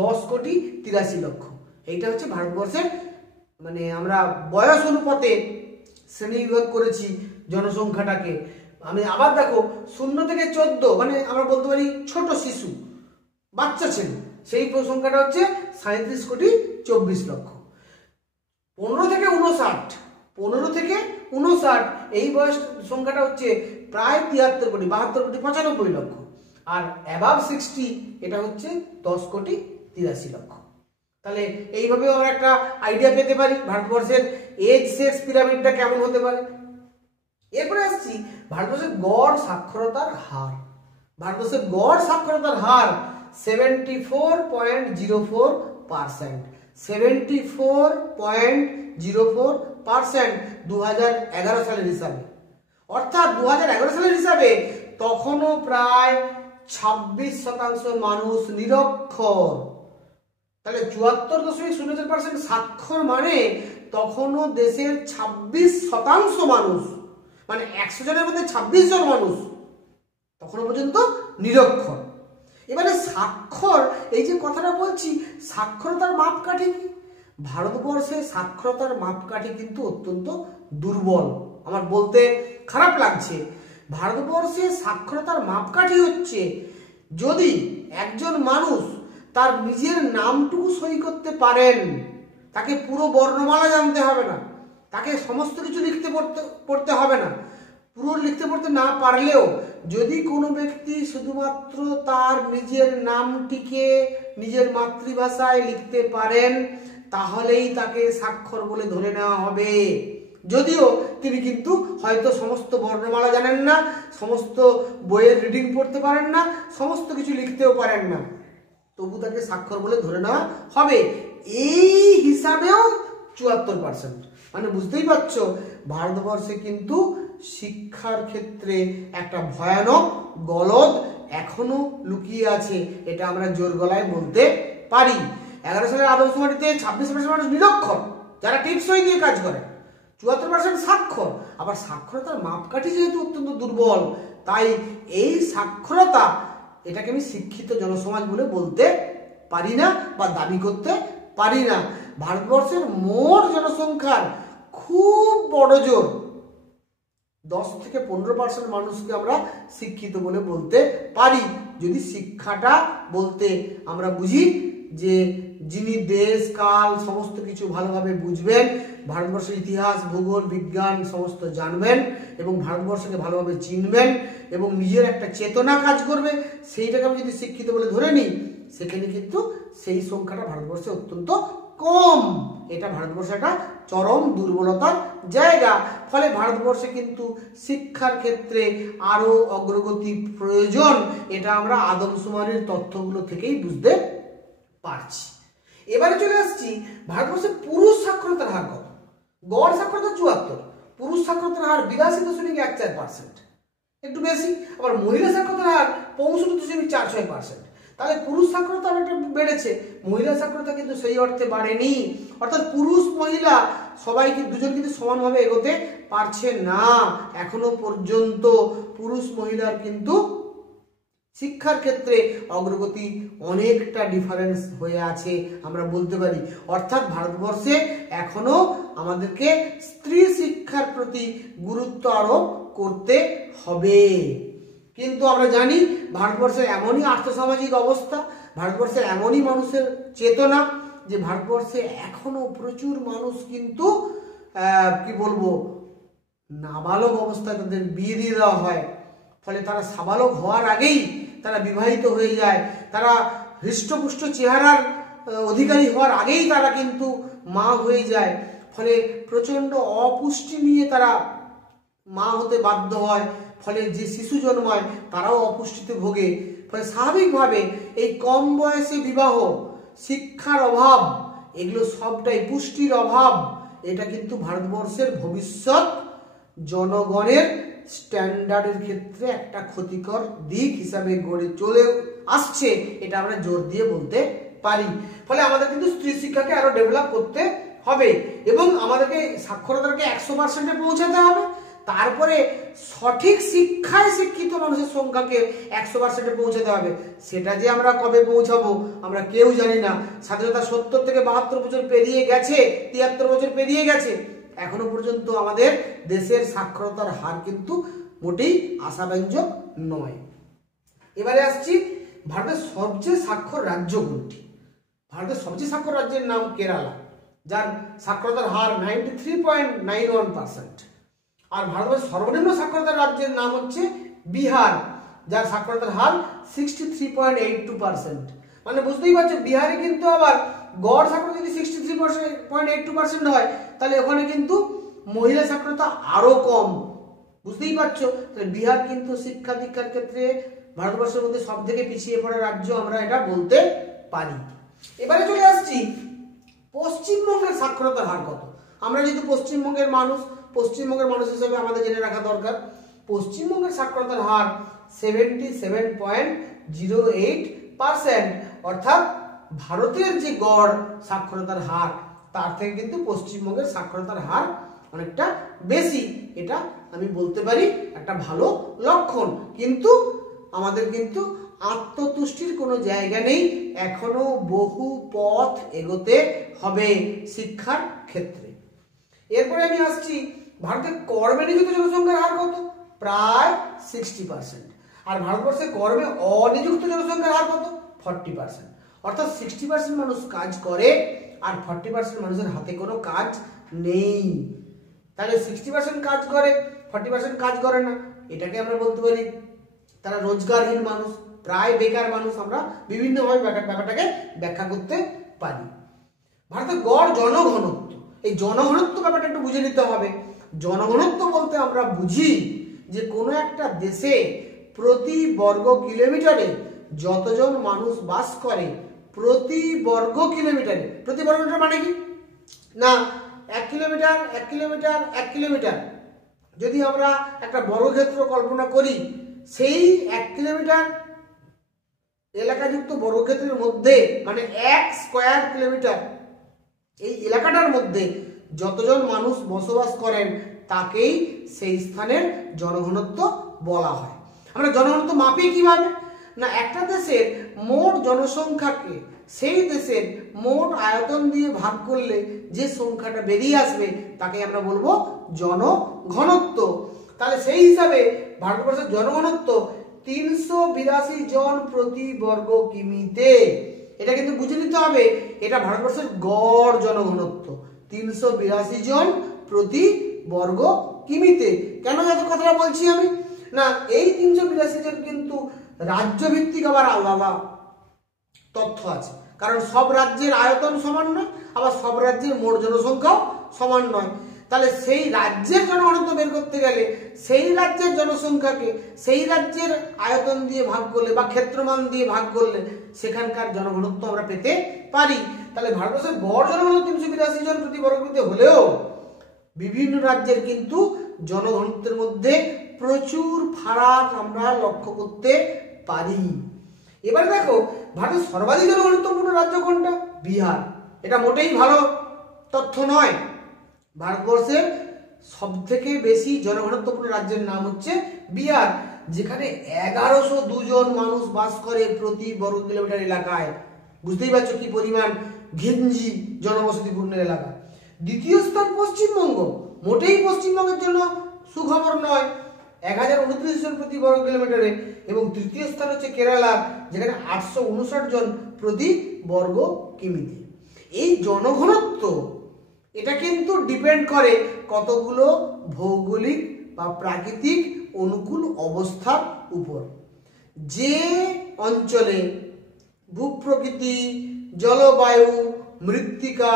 10,83,00,000। এইটা হচ্ছে ভারতবর্ষের, মানে আমরা বয়স অনুপাতে শ্রেণীবিভাগ করেছি জনসংখ্যাটাকে। আমি আবার দেখো, 0 থেকে 14 মানে আমরা বলতে পারি ছোট শিশু, বাচ্চা ছেলে, সেই সংখ্যাটা হচ্ছে 37,24,00,000। 15 থেকে 59 এই বয়স সংখ্যাটা হচ্ছে প্রায় 73 কোটি, 72,95,00,000। আর অ্যাবাভ 60 এটা হচ্ছে 10,83,00,000। তাহলে এইভাবে আমরা একটা আইডিয়া পেতে পারি ভারতবর্ষের এজ সেক্স পিরামিডটা কেমন হতে পারে। এরপরে আসছি ভারতবর্ষের গড় সাক্ষরতার হার। ভারতবর্ষের গড় সাক্ষরতার হার 74.04%। 74.04% 2011 সালের হিসাবে। অর্থাৎ 2011 সালের হিসাবে তখনও প্রায় 26% মানুষ নিরক্ষর। তাহলে 74.04% সাক্ষর মানে তখনও দেশের 26% মানুষ, মানে 100 জনের মধ্যে 26 জন মানুষ তখনও পর্যন্ত নিরক্ষর। এবারে সাক্ষর, এই যে কথাটা বলছি, সাক্ষরতার মাপকাঠি কি? ভারতবর্ষে সাক্ষরতার মাপকাঠি কিন্তু অত্যন্ত দুর্বল। আমার বলতে খারাপ লাগছে, ভারতবর্ষে সাক্ষরতার মাপকাঠি হচ্ছে যদি একজন মানুষ তার নিজের নামটুকু সই করতে পারেন, তাকে পুরো বর্ণমালা জানতে হবে না, তাকে সমস্ত কিছু লিখতে পড়তে হবে না, পুরো লিখতে পড়তে না পারলেও যদি কোনো ব্যক্তি শুধুমাত্র তার নিজের নামটিকে নিজের মাতৃভাষায় লিখতে পারেন, তাহলেই তাকে সাক্ষর বলে ধরে নেওয়া হবে। যদিও তিনি কিন্তু হয়তো সমস্ত বর্ণমালা জানেন না, সমস্ত বইয়ের রিডিং পড়তে পারেন না, সমস্ত কিছু লিখতেও পারেন না, তবু তাকে স্বাক্ষর বলে ধরে নেওয়া হবে। এই হিসাবেও 74%, মানে বুঝতেই পারছো ভারতবর্ষে কিন্তু শিক্ষার ক্ষেত্রে একটা ভয়ানক গলদ এখনো লুকিয়ে আছে, এটা আমরা জোর গলায় বলতে পারি। 11 সালের আদমশুমারিতে 26% মানুষ নিরক্ষর যারা টিপস সই দিয়ে কাজ করে, 74% সাক্ষর। আবার সাক্ষরতার মাপকাঠি যেহেতু অত্যন্ত দুর্বল, তাই এই সাক্ষরতা এটাকে আমি শিক্ষিত জনসমাজ বলে বলতে পারি না বা দাবি করতে পারি না। ভারতবর্ষের মোট জনসংখ্যার খুব বড় জোর 10 থেকে 15% মানুষকে আমরা শিক্ষিত বলে বলতে পারি, যদি শিক্ষাটা বলতে আমরা বুঝি যে যিনি দেশ কাল সমস্ত কিছু ভালোভাবে বুঝবেন, ভারতবর্ষের ইতিহাস ভূগোল বিজ্ঞান সমস্ত জানবেন এবং ভারতবর্ষকে ভালোভাবে চিনবেন এবং নিজের একটা চেতনা কাজ করবে, সেইটাকে আমি যদি শিক্ষিত বলে ধরে নিই, সেখানে কিন্তু সেই সংখ্যাটা ভারতবর্ষে অত্যন্ত কম। এটা ভারতবর্ষে একটা চরম দুর্বলতার জায়গা। ফলে ভারতবর্ষে কিন্তু শিক্ষার ক্ষেত্রে আরো অগ্রগতি প্রয়োজন, এটা আমরা আদমশুমারির তথ্যগুলো থেকেই বুঝতে পারছি। এবারে চলে আসছি ভারতবর্ষের পুরুষ সাক্ষরতার হার কত। গড় সাক্ষরতা 74, পুরুষ সাক্ষরতার হার 82.14%, একটু বেশি। আবার মহিলা সাক্ষরতার হার 65.46%। তাহলে পুরুষ সাক্ষরতা অনেকটা বেড়েছে, মহিলা সাক্ষরতা কিন্তু সেই অর্থে বাড়েনি। অর্থাৎ পুরুষ মহিলা সবাই দুজন কিন্তু সমানভাবে এগোতে পারছে না। এখনো পর্যন্ত পুরুষ মহিলার কিন্তু শিক্ষার ক্ষেত্রে অগ্রগতি অনেকটা ডিফারেন্স হয়ে আছে আমরা বলতে পারি। অর্থাৎ ভারতবর্ষে এখনো আমাদেরকে স্ত্রী শিক্ষার প্রতি গুরুত্ব আরোপ করতে হবে। কিন্তু আমরা জানি ভারতবর্ষের এমনই আর্থসামাজিক অবস্থা, ভারতবর্ষের এমনই মানুষের চেতনা যে ভারতবর্ষে এখনো প্রচুর মানুষ কিন্তু কি বলবো নাবালক অবস্থায় তাদের বিয়ে দিয়ে দেওয়া হয়। ফলে তারা সাবালক হওয়ার আগেই তারা বিবাহিত হয়ে যায়, তারা হৃষ্টপুষ্ট চেহারার অধিকারী হওয়ার আগেই তারা কিন্তু মা হয়ে যায়। ফলে প্রচণ্ড অপুষ্টি নিয়ে তারা মা হতে বাধ্য হয়। ফলে যে শিশু জন্মায় তারাও অপুষ্টিতে ভোগে। ফলে স্বাভাবিকভাবে এই কম বয়সে বিবাহ, শিক্ষার অভাব, এগুলো সবটাই পুষ্টির অভাব, এটা কিন্তু ভারতবর্ষের ভবিষ্যৎ জনগণের স্ট্যান্ডার্ডের ক্ষেত্রে একটা ক্ষতিকর দিক হিসাবে গড়ে চলে আসছে, এটা আমরা জোর দিয়ে বলতে পারি। ফলে আমাদের কিন্তু স্ত্রী শিক্ষাকে আরো ডেভেলপ করতে হবে এবং আমাদেরকে সাক্ষরতাকে 100%-এ পৌঁছাতে হবে। তারপরে সঠিক শিক্ষায় শিক্ষিত মানুষের সংখ্যাকে 100%-এ পৌঁছাতে হবে। সেটা যে আমরা কবে পৌঁছাবো আমরা কেউ জানি না। স্বাধীনতা 70 থেকে 72 বছর পেরিয়ে গেছে, 73 বছর পেরিয়ে গেছে, এখনো পর্যন্ত আমাদের দেশের সাক্ষরতার হার কিন্তু মোটেই আশাব্যঞ্জক নয়। এবারে আসছি ভারতের সবচেয়ে সাক্ষর রাজ্য কোনটি। ভারতের সবচেয়ে সাক্ষর রাজ্যের নাম কেরালা, যার সাক্ষরতার হার 93.91%। আর ভারতবর্ষের সর্বনিম্ন সাক্ষরতার রাজ্যের নাম হচ্ছে বিহার, যার সাক্ষরতার হার 63.82%। মানে বুঝতেই পারছো বিহারে কিন্তু আবার গড় সাক্ষরতা যদি 63.82% হয়, তাহলে ওখানে কিন্তু মহিলা সাক্ষরতা আরো কম। বুঝতেই পারছো বিহার কিন্তু শিক্ষা দীক্ষার ক্ষেত্রে ভারতবর্ষের মধ্যে সব থেকে পিছিয়ে পড়া রাজ্য আমরা এটা বলতে পারি। এবারে চলে আসছি পশ্চিমবঙ্গের সাক্ষরতার হার কত। আমরা যেহেতু পশ্চিমবঙ্গের মানুষ হিসেবে আমাদের জেনে রাখা দরকার। পশ্চিমবঙ্গের সাক্ষরতার হার 77.36%। 0.08%। অর্থাৎ ভারতের যে গড় সাক্ষরতার হার তার থেকে কিন্তু পশ্চিমবঙ্গের সাক্ষরতার হার অনেকটা বেশি। এটা আমি বলতে পারি একটা ভালো লক্ষণ। কিন্তু আমাদের কিন্তু আত্মতুষ্টির কোনো জায়গা নেই, এখনো বহু পথ এগোতে হবে শিক্ষার ক্ষেত্রে। এরপরে আমি আসছি ভারতের কর্মে নিযুক্ত জনসংখ্যার হার কত? প্রায় 60%। আর ভারতবর্ষে কর্মে অনিযুক্ত জনসংখ্যার হার কত? 40%। অর্থাৎ 60% মানুষ কাজ করে আর 40% মানুষের হাতে কোনো কাজ নেই। তাহলে 60% কাজ করে, 40% কাজ করে না, এটাকে আমরা বলতে পারি তারা রোজগারহীন মানুষ, প্রায় বেকার মানুষ। আমরা বিভিন্নভাবে ব্যাপারটাকে ব্যাখ্যা করতে পারি। ভারতের গড় জনঘনত্ব, এই জনঘনত্ব ব্যাপারটা একটু বুঝে নিতে হবে। জনঘনত্ব বলতে আমরা বুঝি যে কোনো একটা দেশে প্রতি বর্গ কিলোমিটারে যতজন মানুষ বাস করে, প্রতি বর্গ কিলোমিটারে, প্রতি বর্গ কিলোমিটার মানে কি না 1 কিলোমিটার 1 কিলোমিটার 1 কিলোমিটার যদি আমরা একটা বর্গক্ষেত্র কল্পনা করি, সেই 1 কিলোমিটার এলাকাযুক্ত বর্গক্ষেত্রের মধ্যে মানে 1 স্কয়ার কিলোমিটার, এই এলাকাটার মধ্যে যতজন মানুষ বসবাস করেন তাকেই সেই স্থানের জনঘনত্ব বলা হয়। আমরা জনঘনত্ব মাপি কিভাবে না, একটা দেশের মোট জনসংখ্যাকে সেই দেশের মোট আয়তন দিয়ে ভাগ করলে যে সংখ্যাটা বেরিয়ে আসবে তাকে আমরা বলবো জনঘনত্ব। তাহলে সেই হিসাবে ভারতবর্ষের জনঘনত্ব 382 জন প্রতি বর্গ কিমিতে। এটা কিন্তু বুঝে নিতে হবে, এটা ভারতবর্ষের গড় জনঘনত্ব 382 জন প্রতি বর্গ কিমিতে। কেন এত কথাটা বলছি আমি না, এই 382 জন কিন্তু রাজ্য ভিত্তিক আবার আলাদা তথ্য আছে। কারণ সব রাজ্যের আয়তন সমান নয়, আবার সব রাজ্যের মোট জনসংখ্যাও সমান নয়। তাহলে সেই রাজ্যের জনঘনত্ব বের করতে গেলে সেই রাজ্যের জনসংখ্যাকে সেই রাজ্যের আয়তন দিয়ে ভাগ করলে বা ক্ষেত্রমান দিয়ে ভাগ করলে সেখানকার জনঘনত্ব আমরা পেতে পারি। তাহলে ভারতবর্ষের গড় জনঘনত্ব 382 জন প্রতি বর্গ কিলোমিটার হলেও বিভিন্ন রাজ্যের কিন্তু জনঘনত্বের মধ্যে প্রচুর ফারাক আমরা লক্ষ্য করতে পারি। এবার দেখো ভারতের সর্বাধিক জনঘনত্বপূর্ণ রাজ্য কোনটা? বিহার। এটা মোটেই ভালো তথ্য নয়। ভারতবর্ষের সব থেকে বেশি জনঘনত্বপূর্ণ রাজ্যের নাম হচ্ছে বিহার, যেখানে 1102 জন মানুষ বাস করে প্রতি বর্গ কিলোমিটার এলাকায়। বুঝতেই পারছো কি পরিমাণ ঘিঞ্জি জনবসতিপূর্ণ এলাকা। দ্বিতীয় স্থান পশ্চিমবঙ্গ, মোটেই পশ্চিমবঙ্গের জন্য সুখবর নয়, 1029 জন প্রতি বর্গ কিলোমিটারে। এবং তৃতীয় স্থান হচ্ছে কেরালা, যেখানে 859 জন প্রতি বর্গ কিমিতে। এই জনঘনত্ব এটা কিন্তু ডিপেন্ড করে কতগুলো ভৌগোলিক বা প্রাকৃতিক অনুকূল অবস্থার উপর। যে অঞ্চলে ভূপ্রকৃতি, জলবায়ু, মৃত্তিকা,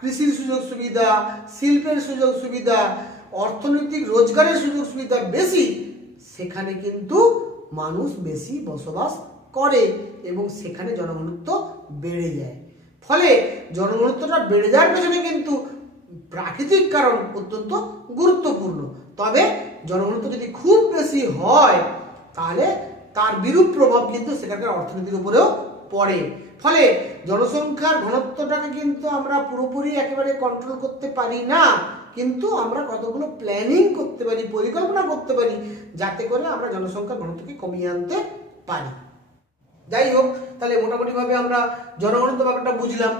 কৃষির সুযোগ সুবিধা, শিল্পের সুযোগ সুবিধা, অর্থনৈতিক রোজগারের সুযোগ সুবিধা বেশি, সেখানে কিন্তু মানুষ বেশি বসবাস করে এবং সেখানে জনঘনত্ব বেড়ে যায়। ফলে জনঘনত্বটা বেড়ে যাওয়ার পেছনে কিন্তু প্রাকৃতিক কারণ অত্যন্ত গুরুত্বপূর্ণ। তবে জনঘনত্ব যদি খুব বেশি হয় তাহলে তার বিরূপ প্রভাব কিন্তু সেখানকার অর্থনীতির উপরেও পড়ে। ফলে জনসংখ্যার ঘনত্বটাকে কিন্তু আমরা পুরোপুরি একেবারে কন্ট্রোল করতে পারি না, কিন্তু আমরা কতগুলো প্ল্যানিং করতে পারি, পরিকল্পনা করতে পারি, যাতে করে আমরা জনসংখ্যার ঘনত্বকে কমিয়ে আনতে পারি। যাই হোক, তাহলে মোটামুটিভাবে আমরা জনঘনত্ব ব্যাপারটা বুঝলাম।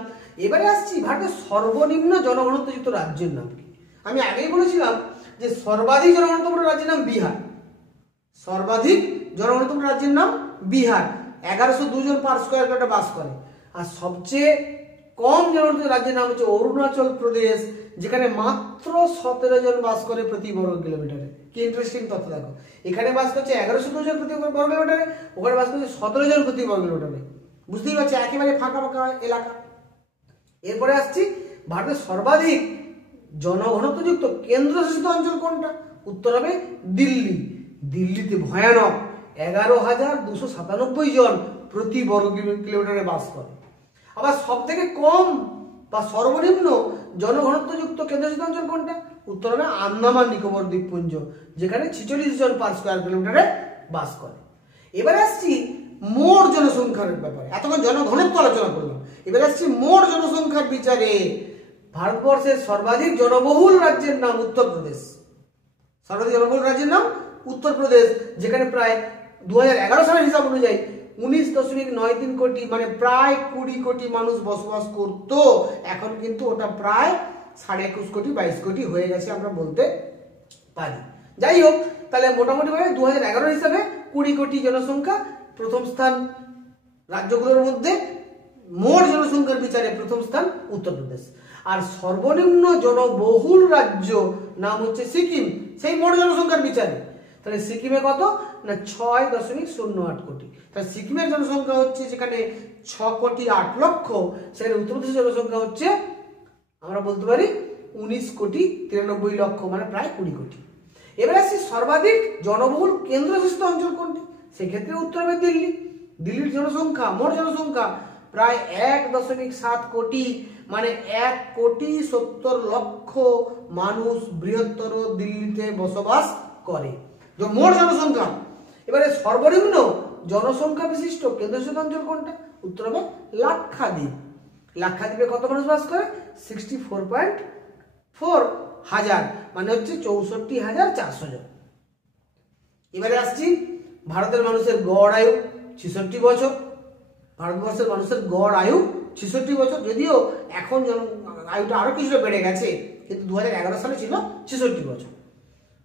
এবারে আসছি ভারতের সর্বনিম্ন জনঘনত্বযুক্ত রাজ্যের নাম কি। আমি আগেই বলেছিলাম যে সর্বাধিক জনঘনত্বপূর্ণ রাজ্যের নাম বিহার। সর্বাধিক জনঘনত্বপূর্ণ রাজ্যের নাম বিহার, 1102 জন পার স্কয়ার কিলোমিটার বাস করে। আর সবচেয়ে কম জনঘনত্ব রাজ্যের নাম হচ্ছে অরুণাচল প্রদেশ, যেখানে মাত্র 17 জন বাস করে প্রতি বর্গ কিলোমিটারে। কি ইন্টারেস্টিং তথ্য দেখো, এখানে বাস করছে 1102 জন প্রতি বর্গ কিলোমিটারে, ওখানে বাস করছে 17 জন প্রতি বর্গ কিলোমিটারে। বুঝতেই পারছি একেবারে ফাঁকা ফাঁকা এলাকা। এরপরে আসছি ভারতের সর্বাধিক জনঘনত্বযুক্ত কেন্দ্রশাসিত অঞ্চল কোনটা? উত্তর হবে দিল্লি। দিল্লিতে ভয়ানক 11,297 জন প্রতি বর্গ কিলোমিটারে বাস করে। আবার সব থেকে কম বা সর্বনিম্ন জনঘনত্বযুক্ত কেন্দ্রশাসিত অঞ্চল কোনটা? উত্তর হবে আন্দামান নিকোবর দ্বীপপুঞ্জ, যেখানে 46 জন পার স্কয়ার কিলোমিটারে বাস করে। এবারে আসছি মোট জনসংখ্যার ব্যাপারে। এতক্ষণ জনঘনত্ব আলোচনা করলাম, এবার আসছি মোট জনসংখ্যার বিচারে। ভারতবর্ষের সর্বাধিক জনবহুল রাজ্যের নাম উত্তরপ্রদেশ। সর্বাধিক জনবহুল রাজ্যের নাম উত্তরপ্রদেশ, যেখানে প্রায় 2011 সালের হিসাব অনুযায়ী 19.93 কোটি, মানে প্রায় 20 কোটি মানুষ বসবাস করত। এখন কিন্তু ওটা প্রায় 21.5 কোটি 22 কোটি হয়ে গেছে আমরা বলতে পারি। যাই হোক, তাহলে মোটামুটি ভাবে 2011 হিসাবে 20 কোটি জনসংখ্যা, প্রথম স্থান রাজ্যগুলোর মধ্যে মোট জনসংখ্যার বিচারে প্রথম স্থান উত্তরপ্রদেশ। আর সর্বনিম্ন জনবহুল রাজ্য নাম হচ্ছে সিকিম, সেই মোট জনসংখ্যার বিচারে। তাহলে সিকিমে কত না 6.08 কোটি। তাহলে সিকিমের জনসংখ্যা হচ্ছে যেখানে 6 কোটি 8 লক্ষ, সেখানে উত্তরপ্রদেশের জনসংখ্যা হচ্ছে আমরা বলতে পারি 19 কোটি 93 লক্ষ, মানে প্রায় 20 কোটি। এবার আসছি সর্বাধিক জনবহুল কেন্দ্রশাসিত অঞ্চল কোনটি? সেক্ষেত্রে উত্তর হবে দিল্লি। দিল্লির জনসংখ্যা, মোট জনসংখ্যা প্রায় 1.7 কোটি, মানে 1,70,00,000 মানুষ বৃহত্তর দিল্লিতে বসবাস করে, মোট জনসংখ্যা। এবারে সর্বনিম্ন জনসংখ্যা বিশিষ্ট কেন্দ্রশাসিত অঞ্চল কোনটা? উত্তর হবে লাক্ষাদ্বীপ। লাক্ষাদ্বীপে কত মানুষ বাস করে? 64.4 হাজার, মানে হচ্ছে 64,400 জন। এবারে আসছি ভারতের মানুষের গড় আয়ু 66 বছর। ভারতবর্ষের মানুষের গড় আয়ু 66 বছর, যদিও এখন আয়ুটা আরো কিছুটা বেড়ে গেছে, কিন্তু 2011 সালে ছিল 66 বছর।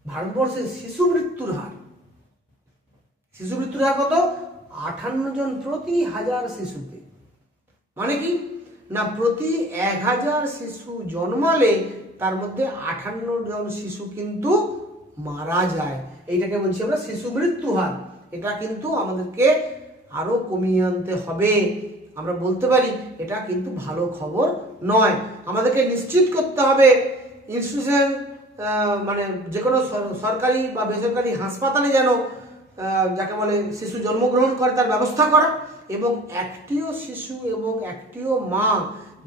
ভারতবর্ষের শিশু মৃত্যুর হার কত? 58 জন প্রতি 1000 শিশুতে। মানে কি না, প্রতি 1000 শিশু জন্মালে তার মধ্যে 58 জন শিশু কিন্তু মারা যায়। এইটাকে বলছি আমরা শিশু মৃত্যু হার। এটা কিন্তু আমাদেরকে আরো কমিয়ে আনতে হবে। আমরা বলতে পারি এটা কিন্তু ভালো খবর নয়। আমাদেরকে নিশ্চিত করতে হবে ইনস্টিটিউশন, মানে যে কোনো সরকারি বা বেসরকারি হাসপাতালে যেন যাকে বলে শিশু জন্মগ্রহণ করে তার ব্যবস্থা করা, এবং একটিও শিশু এবং একটিও মা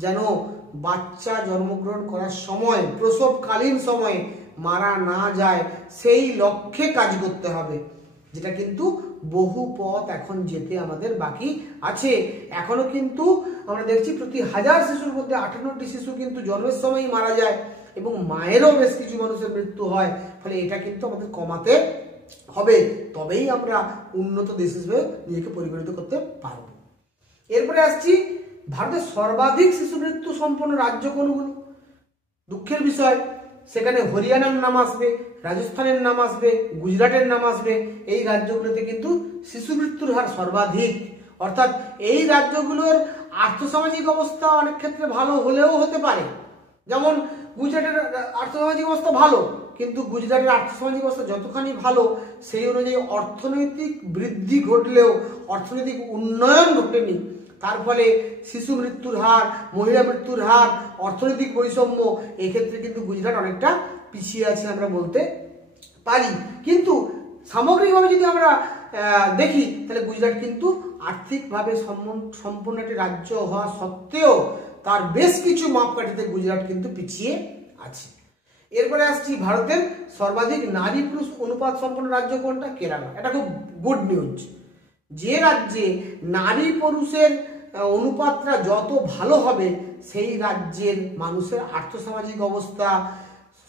যেন বাচ্চা জন্মগ্রহণ করার সময়, প্রসবকালীন সময়ে মারা না যায়, সেই লক্ষ্যে কাজ করতে হবে। যেটা কিন্তু বহু পথ এখন যেতে আমাদের বাকি আছে। এখনো কিন্তু আমরা দেখছি প্রতি 1000 শিশুর মধ্যে 58টি শিশু কিন্তু জন্মের সময়ই মারা যায়, এবং মায়েরও বেশ কিছু মানুষের মৃত্যু হয়। ফলে এটা কিন্তু আমাদের কমাতে হবে, তবেই আমরা উন্নত দেশ হিসেবে নিজেকে পরিগণিত করতে পারব। এরপরে আসছি ভারতের সর্বাধিক শিশু মৃত্যু সম্পন্ন রাজ্য কোনগুলি। দুঃখের বিষয়, সেখানে হরিয়ানার নাম আসবে, রাজস্থানের নাম আসবে, গুজরাটের নাম আসবে। এই রাজ্যগুলোতে কিন্তু শিশু মৃত্যুর হার সর্বাধিক। অর্থাৎ এই রাজ্যগুলোর আর্থসামাজিক অবস্থা অনেক ক্ষেত্রে ভালো হলেও হতে পারে। যেমন গুজরাটের আর্থসামাজিক অবস্থা ভালো, কিন্তু গুজরাটের আর্থসামাজিক অবস্থা যতখানি ভালো, সেই অনুযায়ী অর্থনৈতিক বৃদ্ধি ঘটলেও অর্থনৈতিক উন্নয়ন ঘটেনি। তার ফলে শিশু মৃত্যুর হার, মহিলা মৃত্যুর হার, অর্থনৈতিক বৈষম্য, এক্ষেত্রে কিন্তু গুজরাট অনেকটা পিছিয়ে আছে আমরা বলতে পারি। কিন্তু সামগ্রিকভাবে যদি আমরা দেখি, তাহলে গুজরাট কিন্তু আর্থিকভাবে সম্পূর্ণ একটি রাজ্য হওয়া সত্ত্বেও তার বেশ কিছু মাপকাঠিতে গুজরাট কিন্তু পিছিয়ে আছে। এরপরে আসছি ভারতের সর্বাধিক নারী পুরুষ অনুপাত সম্পন্ন রাজ্য কোনটা? কেরালা। এটা খুব গুড নিউজ। যে রাজ্যে নারী পুরুষের অনুপাতটা যত ভালো হবে, সেই রাজ্যের মানুষের আর্থসামাজিক অবস্থা,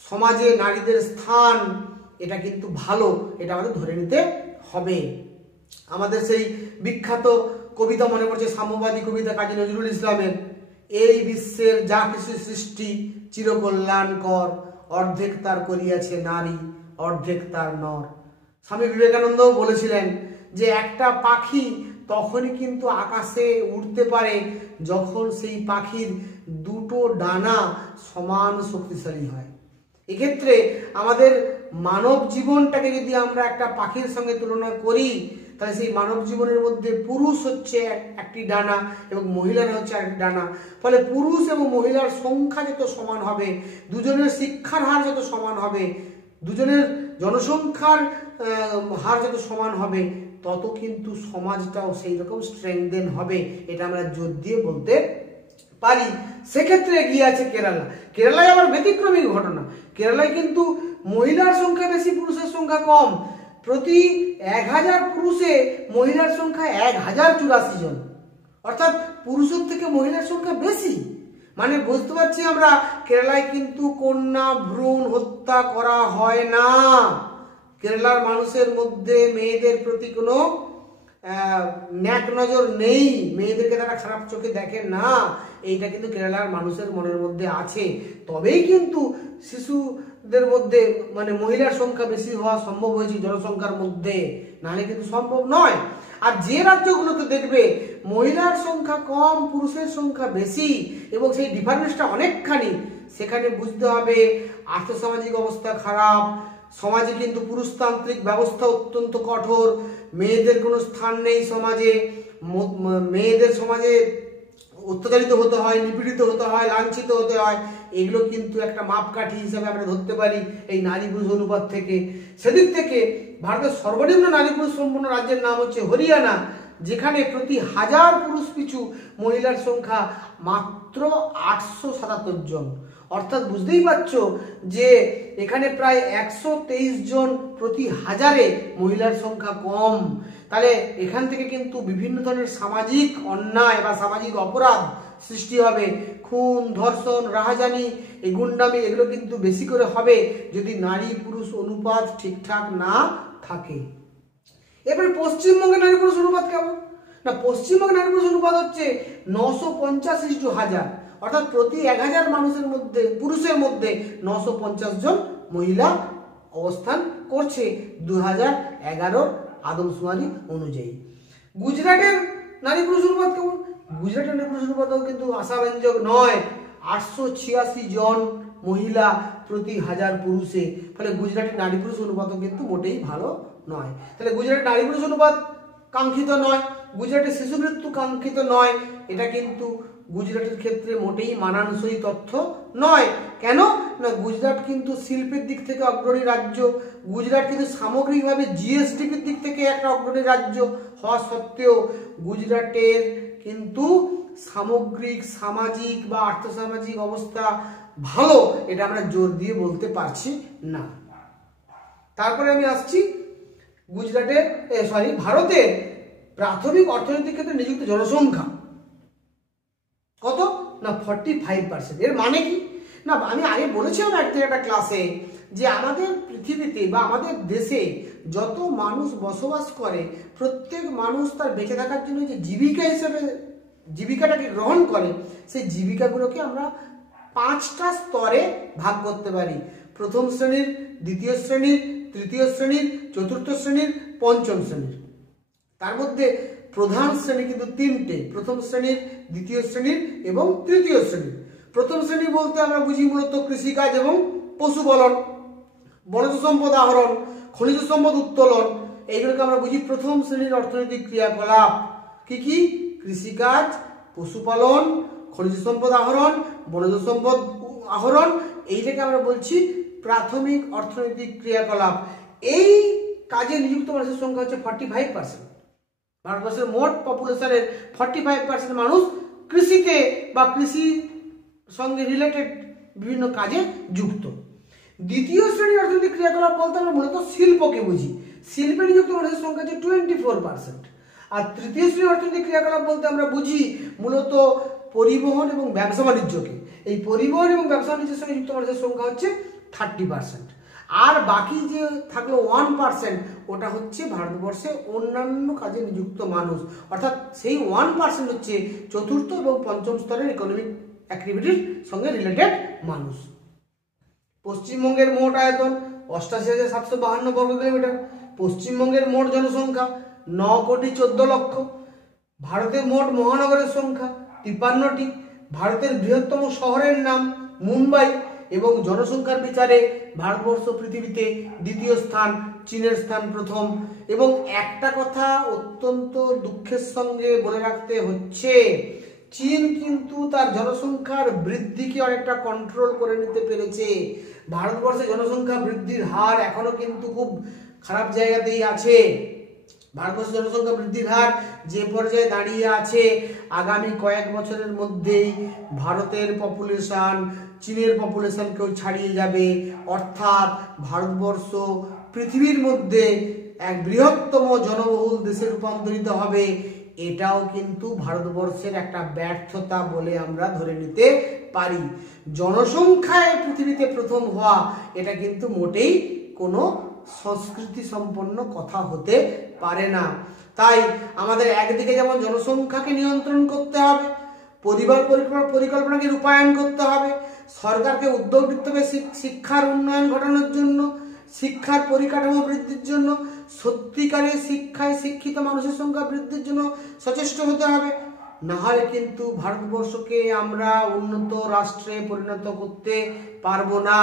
সমাজে নারীদের স্থান, এটা কিন্তু ভালো। এটা আমাদের ধরে নিতে হবে। আমাদের সেই বিখ্যাত কবিতা মনে পড়ছে, সাম্যবাদী কবিতা কাজী নজরুল ইসলামের, এই বিশ্বের যা কিছু সৃষ্টি চিরকল্যাণকর, অর্ধেক তার করিয়াছে নারী, অর্ধেক তার নর। স্বামী বিবেকানন্দও বলেছিলেন যে একটা পাখি তখনই কিন্তু আকাশে উড়তে পারে যখন সেই পাখির দুটো ডানা সমান শক্তিশালী হয়। এক্ষেত্রে আমাদের মানব জীবনটাকে যদি আমরা একটা পাখির সঙ্গে তুলনা করি, তাহলে সেই মানব জীবনের মধ্যে পুরুষ হচ্ছে একটি ডানা এবং মহিলারা হচ্ছে আরেকটি ডানা। ফলে পুরুষ এবং মহিলার সংখ্যা যত সমান হবে, দুজনের শিক্ষার হার যত সমান হবে, দুজনের জনসংখ্যার হার যত সমান হবে, তত কিন্তু সমাজটাও সেই রকম স্ট্রেংথেন হবে। এটা আমরা জোর দিয়ে বলতে পারি। সেক্ষেত্রে এগিয়ে আছে কেরালা। কেরালায় আবার ব্যতিক্রমী ঘটনা। কেরালায় কিন্তু মহিলার সংখ্যা বেশি, পুরুষের সংখ্যা কম। প্রতি 1000 পুরুষে মহিলার সংখ্যা 1084 জন, অর্থাৎ পুরুষের থেকে মহিলার সংখ্যা বেশি। মানে বুঝতে পারছি আমরা কেরালায় কিন্তু কন্যা ভ্রূণ হত্যা করা হয় না। কেরালার মানুষের মধ্যে মেয়েদের প্রতি কোনো ন্যাক নজর নেই, মেয়েদেরকে তারা খারাপ চোখে দেখে না, এইটা কিন্তু কেরালার মানুষের মনের মধ্যে আছে। তবেই কিন্তু শিশুদের মধ্যে মানে মহিলার সংখ্যা বেশি হওয়া সম্ভব হয়েছে জনসংখ্যার মধ্যে, নাহলে কিন্তু সম্ভব নয়। আর যে রাজ্যগুলোতে দেখবে মহিলার সংখ্যা কম পুরুষের সংখ্যা বেশি এবং সেই ডিফারেন্সটা অনেকখানি, সেখানে বুঝতে হবে আর্থসামাজিক অবস্থা খারাপ, সমাজে কিন্তু পুরুষতান্ত্রিক ব্যবস্থা অত্যন্ত কঠোর, মেয়েদের কোনো স্থান নেই সমাজে, মেয়েদের সমাজে অত্যাচারিত হতে হয়, নিপীড়িত হতে হয়, লাঞ্ছিত হতে হয়। এগুলো কিন্তু একটা মাপকাঠি হিসাবে আমরা ধরতে পারি এই নারী পুরুষ অনুপাত থেকে। সেদিক থেকে ভারতের সর্বনিম্ন নারী পুরুষ সম্পন্ন রাজ্যের নাম হচ্ছে হরিয়ানা, যেখানে প্রতি 1000 পুরুষ পিছু মহিলার সংখ্যা মাত্র 877 জন। অর্থাৎ বুঝতেই পারছো যে এখানে প্রায় 123 জন প্রতি 1000-এ মহিলার সংখ্যা কম। তাহলে এখান থেকে কিন্তু বিভিন্ন ধরনের সামাজিক অন্যায় বা সামাজিক অপরাধ সৃষ্টি হবে, খুন, ধর্ষণ, রাহাজানি, এই গুন্ডামি, এগুলো কিন্তু বেশি করে হবে যদি নারী পুরুষ অনুপাত ঠিকঠাক না থাকে। এবারে পশ্চিমবঙ্গের নারী পুরুষ অনুপাত কেমন? না, পশ্চিমবঙ্গের নারী পুরুষ অনুপাত হচ্ছে 950:1000, অর্থাৎ প্রতি 1000 মানুষের মধ্যে পুরুষের মধ্যে 950 জন মহিলা অবস্থান করছে 2011 আদমশুমারি অনুযায়ী। গুজরাটের নারী পুরুষ অনুপাত কেমন? গুজরাটের নারী পুরুষ অনুপাতও কিন্তু আশাব্যঞ্জক নয়, 886 জন মহিলা প্রতি 1000 পুরুষে। ফলে গুজরাটের নারী পুরুষ অনুপাতও কিন্তু মোটেই ভালো নয়। তাহলে গুজরাটের নারী পুরুষ অনুপাত কাঙ্ক্ষিত নয়, গুজরাটের শিশু মৃত্যু কাঙ্ক্ষিত নয়, এটা কিন্তু গুজরাটের ক্ষেত্রে মোটেই মানানসই তথ্য নয়। কেন না, গুজরাট কিন্তু শিল্পের দিক থেকে অগ্রণী রাজ্য, গুজরাট কিন্তু সামগ্রিকভাবে জিএসডিপির দিক থেকে একটা অগ্রণী রাজ্য হওয়া সত্ত্বেও গুজরাটের কিন্তু সামগ্রিক সামাজিক বা আর্থসামাজিক অবস্থা ভালো, এটা আমরা জোর দিয়ে বলতে পারছি না। তারপরে আমি আসছি গুজরাটের ভারতের প্রাথমিক অর্থনৈতিক ক্ষেত্রে নিযুক্ত জনসংখ্যা কত না 45%। এর মানে কি না, আমি আগে বলেছিলাম একটা ক্লাসে যে আমাদের পৃথিবীতে বা আমাদের দেশে যত মানুষ বসবাস করে প্রত্যেক মানুষ তার বেঁচে থাকার জন্য যে জীবিকা হিসেবে জীবিকাটাকে গ্রহণ করে, সেই জীবিকাগুলোকে আমরা 5টা স্তরে ভাগ করতে পারি। প্রথম শ্রেণীর, দ্বিতীয় শ্রেণীর, তৃতীয় শ্রেণীর, চতুর্থ শ্রেণীর, পঞ্চম শ্রেণীর। তার মধ্যে প্রধান শ্রেণী কিন্তু 3টে, প্রথম শ্রেণীর, দ্বিতীয় শ্রেণীর এবং তৃতীয় শ্রেণীর। প্রথম শ্রেণী বলতে আমরা বুঝি মূলত কৃষিকাজ এবং পশুপালন, বনজ সম্পদ আহরণ, খনিজ সম্পদ উত্তোলন, এইগুলোকে আমরা বুঝি প্রথম শ্রেণীর অর্থনৈতিক ক্রিয়াকলাপ। কি কি? কৃষিকাজ, পশুপালন, খনিজ সম্পদ আহরণ, বনজ সম্পদ আহরণ, এইটাকে আমরা বলছি প্রাথমিক অর্থনৈতিক ক্রিয়াকলাপ। এই কাজে নিযুক্ত মানুষের সংখ্যা হচ্ছে 45%। ভারতবর্ষের মোট পপুলেশনের 45% মানুষ কৃষিতে বা কৃষি সঙ্গে রিলেটেড বিভিন্ন কাজে যুক্ত। দ্বিতীয় শ্রেণীর অর্থনৈতিক ক্রিয়াকলাপ বলতে আমরা মূলত শিল্পকে বুঝি, শিল্পে নিযুক্ত মানুষের সংখ্যা হচ্ছে 24%। আর তৃতীয় শ্রেণীর অর্থনৈতিক ক্রিয়াকলাপ বলতে আমরা বুঝি মূলত পরিবহন এবং ব্যবসা বাণিজ্যকে। এই পরিবহন এবং ব্যবসা বাণিজ্যের সঙ্গে যুক্ত মানুষের সংখ্যা হচ্ছে 30%। আর বাকি যে থাকলো 1%, ওটা হচ্ছে ভারতবর্ষে অন্যান্য কাজে নিযুক্ত মানুষ, অর্থাৎ সেই 1% হচ্ছে চতুর্থ এবং পঞ্চম স্তরের ইকোনমিক অ্যাক্টিভিটির সঙ্গে রিলেটেড মানুষ। পশ্চিমবঙ্গের মোট আয়তন 88,752 বর্গ কিলোমিটার, পশ্চিমবঙ্গের মোট জনসংখ্যা 9,14,00,000, ভারতের মোট মহানগরের সংখ্যা 53টি, ভারতের বৃহত্তম শহরের নাম মুম্বাই এবং জনসংখ্যার বিচারে ভারতবর্ষ পৃথিবীতে দ্বিতীয় স্থান, চীনের স্থান প্রথম। এবং একটা কথা অত্যন্ত দুঃখের সঙ্গে বলে রাখতে হচ্ছে, চীন কিন্তু তার জনসংখ্যার বৃদ্ধিকে অনেকটা কন্ট্রোল করে নিতে পেরেছে। ভারতবর্ষে জনসংখ্যা বৃদ্ধির হার এখনো কিন্তু খুব খারাপ জায়গাতেই আছে। ভারতবর্ষের জনসংখ্যা বৃদ্ধির হার যে পর্যায়ে দাঁড়িয়ে আছে, আগামী কয়েক বছরের মধ্যেই ভারতের পপুলেশন চীনের পপুলেশনকেও ছাড়িয়ে যাবে। অর্থাৎ ভারতবর্ষ পৃথিবীর মধ্যে এক বৃহত্তম জনবহুল দেশে রূপান্তরিত হবে, এটাও কিন্তু ভারতবর্ষের একটা ব্যর্থতা বলে আমরা ধরে নিতে পারি। জনসংখ্যায় পৃথিবীতে প্রথম হওয়া এটা কিন্তু মোটেই কোনো সংস্কৃতি সম্পন্ন কথা হতে পারে না। তাই আমাদের একদিকে যেমন জনসংখ্যাকে নিয়ন্ত্রণ করতে হবে, পরিবার পরিকল্পনাকে রূপায়ণ করতে হবে, সরকারকে উদ্যোগ নিতে হবে শিক্ষার উন্নয়ন ঘটানোর জন্য, শিক্ষার পরিকাঠামো বৃদ্ধির জন্য, সত্যিকারের শিক্ষায় শিক্ষিত মানুষের সংখ্যা বৃদ্ধির জন্য সচেষ্ট হতে হবে। না হলে কিন্তু ভারতবর্ষকে আমরা উন্নত রাষ্ট্রে পরিণত করতে পারবো না।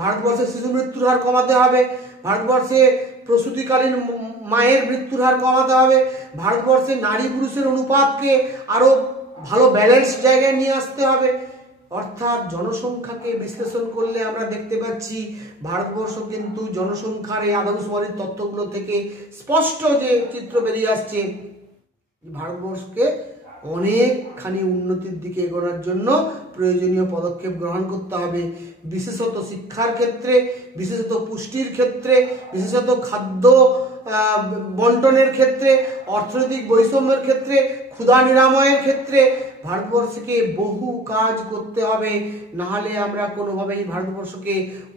ভারতবর্ষে শিশু মৃত্যুর হার কমাতে হবে, ভারতবর্ষে প্রসূতিকালীন মায়ের মৃত্যুর হার কমাতে হবে, ভারতবর্ষে নারী পুরুষের অনুপাতকে আরো ভালো ব্যালেন্স জায়গায় নিয়ে আসতে হবে। অর্থাৎ জনসংখ্যাকে বিশ্লেষণ করলে আমরা দেখতে পাচ্ছি ভারতবর্ষ কিন্তু জনসংখ্যার এই আদমশুমারির তথ্যগুলো থেকে স্পষ্ট যে চিত্র বেরিয়ে আসছে, ভারতবর্ষকে অনেকখানি উন্নতির দিকে এগোনোর জন্য প্রয়োজনীয় পদক্ষেপ গ্রহণ করতে হবে। বিশেষত শিক্ষার ক্ষেত্রে, বিশেষত পুষ্টির ক্ষেত্রে, বিশেষত খাদ্য বন্টনের ক্ষেত্রে, অর্থনৈতিক বৈষম্যের ক্ষেত্রে, ক্ষুধা নিরাময়ের ক্ষেত্রে ভারতবর্ষকে বহু কাজ করতে হবে। নাহলে আমরা কোনোভাবেই ভারতবর্ষকে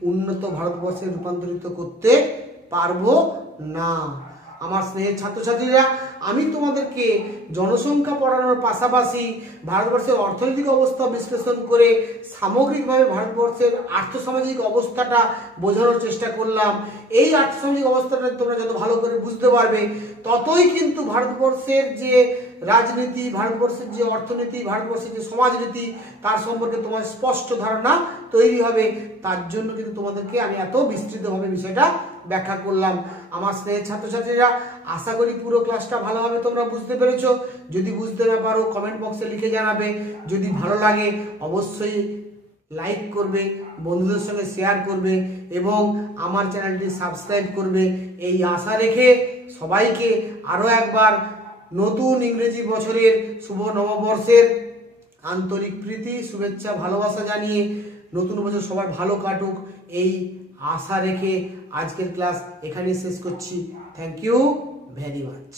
উন্নত ভারতবর্ষে রূপান্তরিত করতে পারবো না। আমার স্নেহের ছাত্রছাত্রীরা, আমি তোমাদেরকে জনসংখ্যা পড়ানোর পাশাপাশি ভারতবর্ষের অর্থনৈতিক অবস্থা বিশ্লেষণ করে সামগ্রিকভাবে ভারতবর্ষের আর্থসামাজিক অবস্থাটা বোঝানোর চেষ্টা করলাম। এই আর্থসামাজিক অবস্থাটা তোমরা যত ভালো করে বুঝতে পারবে, ততই কিন্তু ভারতবর্ষের যে রাজনীতি, ভারতবর্ষের যে অর্থনীতি, ভারতবর্ষের যে সমাজনীতি, তার সম্পর্কে তোমার স্পষ্ট ধারণা তৈরি হবে। তার জন্য কিন্তু তোমাদেরকে আমি এত বিস্তৃতভাবে বিষয়টা ব্যাখ্যা করলাম। আমার স্নেহের ছাত্রছাত্রীরা, আশা করি পুরো ক্লাসটা ভালোভাবে তোমরা বুঝতে পেরেছো। যদি বুঝতে না পারো কমেন্ট বক্সে লিখে জানাবে। যদি ভালো লাগে অবশ্যই লাইক করবে, বন্ধুদের সঙ্গে শেয়ার করবে এবং আমার চ্যানেলটি সাবস্ক্রাইব করবে। এই আশা রেখে সবাইকে আরও একবার নতুন ইংরেজি বছরের শুভ নববর্ষের আন্তরিক প্রীতি, শুভেচ্ছা, ভালোবাসা জানিয়ে নতুন বছর সবার ভালো কাটুক এই আশা রেখে আজকের ক্লাস এখানেই শেষ করছি। Thank you very much.